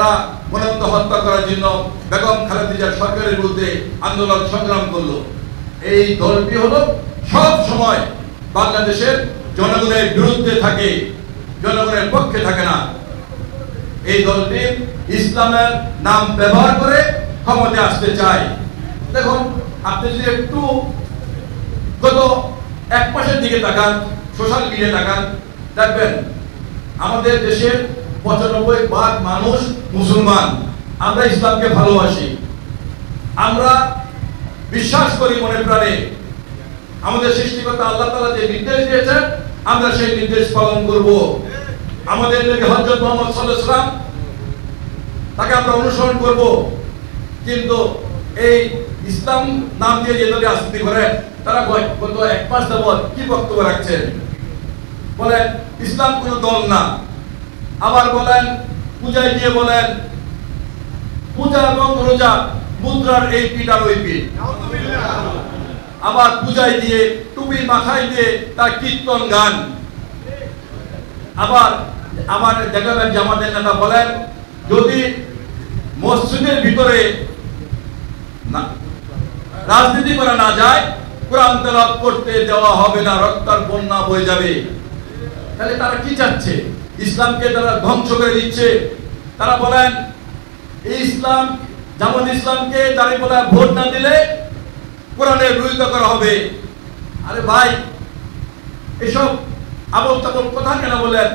তারা গণতন্ত্র হত্যা করার জন্য বেগম খালেদা জিয়ার সরকারের বিরুদ্ধে আন্দোলন সংগ্রাম করলো। এই দলটি হলো সব সময় বাংলাদেশের জনগণের বিরুদ্ধে থাকে, জনগণের পক্ষে থাকে না। এই দলটি ইসলামের নাম ব্যবহার করে ক্ষমতায় আসতে চায়। দেখুন, আপনি যদি একটু গত এক মাসের দিকে তাকান, সোশ্যাল মিডিয়া তাকান, দেখবেন আমাদের দেশের ৯৫% মানুষ মুসলমান। আমরা ইসলামকে ভালোবাসি, আমরা বিশ্বাস করি মনে প্রাণে আমাদের সৃষ্টিকর্তা আল্লাহ তাআলা যে নির্দেশ দিয়েছেন আমরা সেই নির্দেশ পালন করব। আমাদের নবী হযরত মুহাম্মদ সাল্লাল্লাহু আলাইহি ওয়াসাল্লাম তাকে আমরা অনুসরণ করব। কিন্তু এই ইসলাম নাম দিয়ে যে দলে রাজনীতি করে তারা গত এক মাস যাবত কি বক্তব্য রাখছেন? বলেন ইসলাম কোনো দল না, আবার বলেন পূজায় গিয়ে বলেন পূজা এবং রোজা মুদ্রার এই পিঠ আর ওই পিঠ, আবার পূজায় দিয়ে টুপি মাথায় দিয়ে তার কীর্তন গান। আবার দেখবেন জামাতের নেতা বলেন যদি মসজিদের ভিতরে রাজনীতি করা না যায় কোরআন তেলাওয়াত করতে দেওয়া হবে না, রক্তের বন্যা বয়ে যাবে। তাহলে তারা কি চাচ্ছে? ইসলামকে তারা ধ্বংস করে দিচ্ছে। তারা বলেন এই ইসলাম, জামাত ইসলামকে দাঁড়িয়ে ভোট না দিলে কোরআনের বিরোধিতা করা হবে। আরে ভাই, এসব আবল তাবল কথা কেন বলেন?